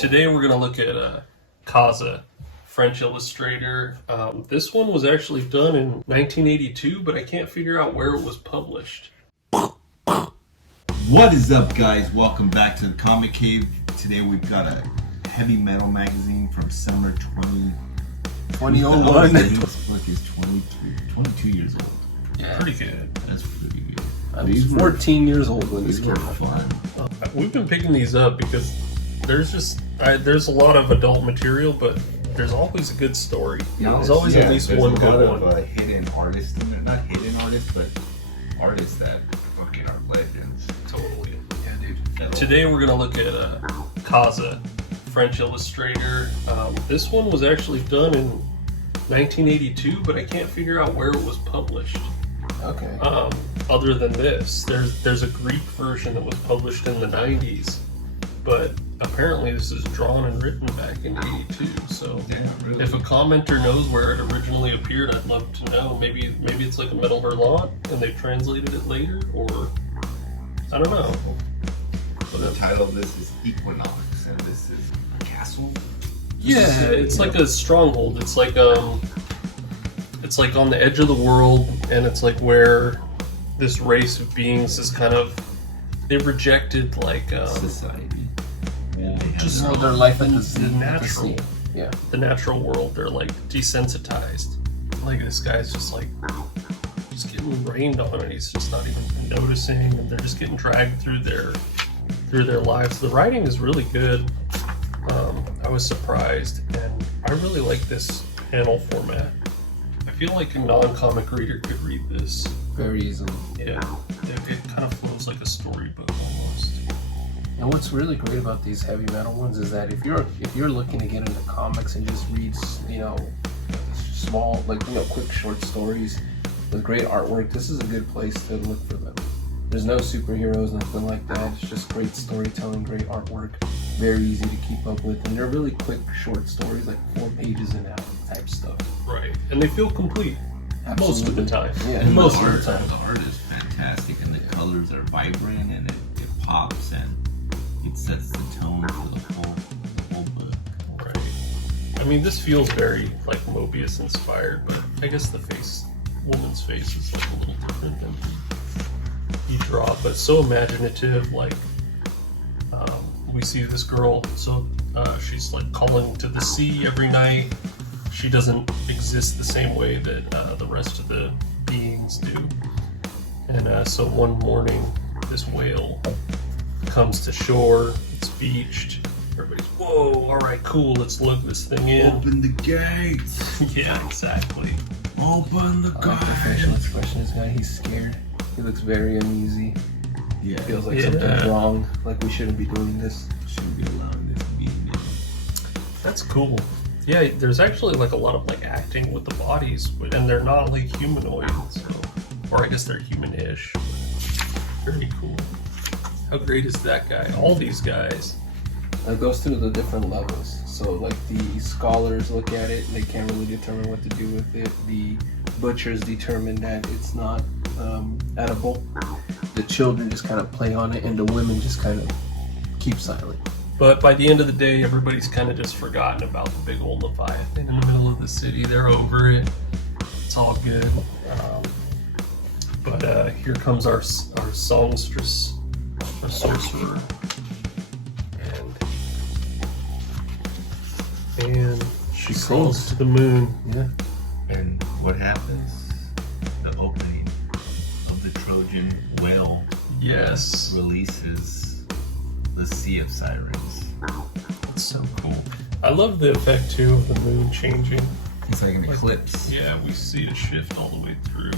Today we're going to look at Caza, French illustrator. This one was actually done in 1982, but I can't figure out where it was published. What is up, guys? Welcome back to the Comic Cave. Today we've got a heavy metal magazine from summer 2001. This book is 22 years old. Yeah, pretty good. That's pretty good. I was 14 years old when These these were came out. fun. We've been picking these up because there's a lot of adult material, but there's always a good story. There's always at least one good one. There's a lot of hidden artists in there. Not hidden artists, but artists that fucking are legends. Totally. Yeah, dude. Today we're going to look at Caza, French illustrator. This one was actually done in 1982, but I can't figure out where it was published. Okay. Other than this, there's a Greek version that was published in the 90s, but apparently this is drawn and written back in 82. So really? If a commenter knows where it originally appeared, I'd love to know. Maybe it's like a Métal Hurlant and they translated it later, or I don't know. But the title of this is Equinox, and this is a castle. Yeah, it's like a stronghold. It's like on the edge of the world, and it's like where this race of beings is kind of, they've rejected like Society. just their life at the the natural, Yeah. the natural world. They're like desensitized. Like this guy's just getting rained on, and he's just not even noticing, and they're just getting dragged through their lives. The writing is really good. I was surprised, and I really like this panel format. I feel like a non-comic reader could read this. Very easily. Yeah, it kind of flows like a storybook almost. And what's really great about these heavy metal ones is that if you're looking to get into comics and just read, small, quick short stories with great artwork, this is a good place to look for them. There's no superheroes, nothing like that. It's just great storytelling, great artwork, very easy to keep up with, and they're really quick, short stories, like 4 pages and out type stuff. Right, and they feel complete most of the time. Yeah, And most of the time. The art is fantastic, and the colors are vibrant, and it pops, and it sets the tone for the whole book. Right. I mean, this feels very like Mobius inspired, but I guess the woman's face is like a little different than you draw, but so imaginative. Like we see this girl, so she's like calling to the sea every night. She doesn't exist the same way that the rest of the beings do. And so one morning, this whale comes to shore. It's beached. Everybody's, whoa, all right, cool, let's lug this thing in. Open the gates! Yeah, exactly. Open the I like the facial gates! expression. This guy, he's scared. He looks very uneasy. Yeah, Feels like something's wrong. Like we shouldn't be doing this. shouldn't be allowing this to be in. That's cool. Yeah, there's actually like a lot of like acting with the bodies, and they're not like humanoid, so, or I guess they're human-ish. Very cool. How great is that guy? All these guys. It goes through the different levels. So like the scholars look at it and they can't really determine what to do with it. The butchers determine that it's not edible. The children just kind of play on it, and the women just kind of keep silent. But by the end of the day, everybody's kind of just forgotten about the big old Leviathan in the middle of the city. They're over it. It's all good. But here comes our songstress, our sorcerer. And she calls to the moon. Yeah. And what happens? The opening of the Trojan whale Yes. releases the Sea of Sirens. That's so cool. I love the effect too of the moon changing. It's like an eclipse. Yeah, we see it shift all the way through.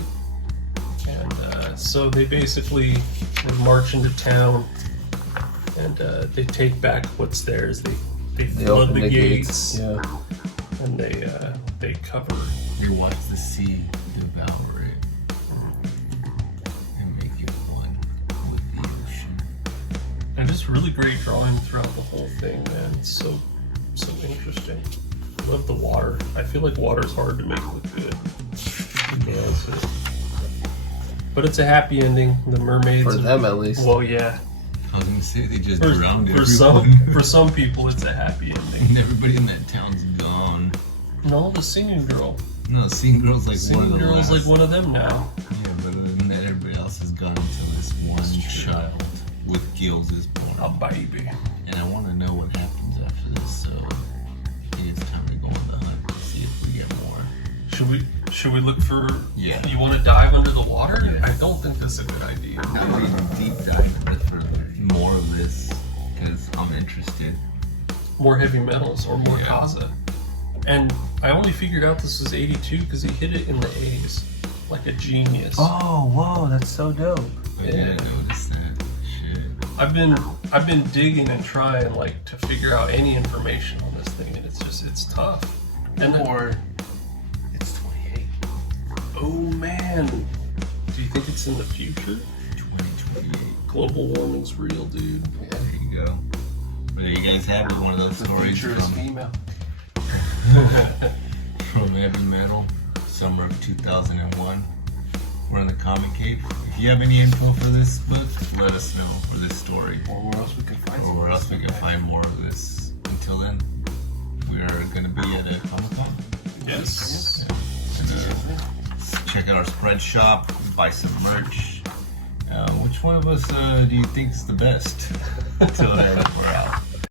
And so they basically march into town, and they take back what's theirs. They flood open the gates, Yeah. and they cover. They watch the sea devour it and make it one with the ocean. And just really great drawing throughout the whole thing, man. It's so interesting. I love the water. I feel like water's hard to make look good. But it's a happy ending. The mermaids. For them, at least. Well, yeah. I was gonna say they just For, drowned for everyone. some people, it's a happy ending. And everybody in that town's gone. No, the singing girl. No, Singing Girl's like one of Singing the girl's last. like one of them now. Yeah, but other than that, everybody else is gone until this one true. child with gills is born. A baby. And I want to know what happens after this, so I think it's time to go on the hunt to see if we get more. Should we look for? Yeah. You want to dive under the water? Yeah. I don't think that's a good idea. I'm going to deep dive into for more of this because I'm interested. More heavy metals or more Yeah. Kaza. And I only figured out this was 82 because he hit it in the A's, like a genius. Oh, whoa, that's so dope. I Yeah. didn't notice that. Shit. I've been digging and trying like to figure out any information on this thing, and it's tough. And then, Or it's 28. oh man, do you think it's in the future? 2028. Global warming's real, dude. Yeah. There you go. But there you guys have it. One of those The stories future is from female. Heavy Metal, summer of 2001. We're in the Comic Cave. If you have any info for this book, let us know, for this story, Or where else we can find or where else we can find more of this. Until then, we are going to be at a Comic-Con. Yes. Check out our spread shop, buy some merch. Which one of us do you think is the best? Until then, we're out.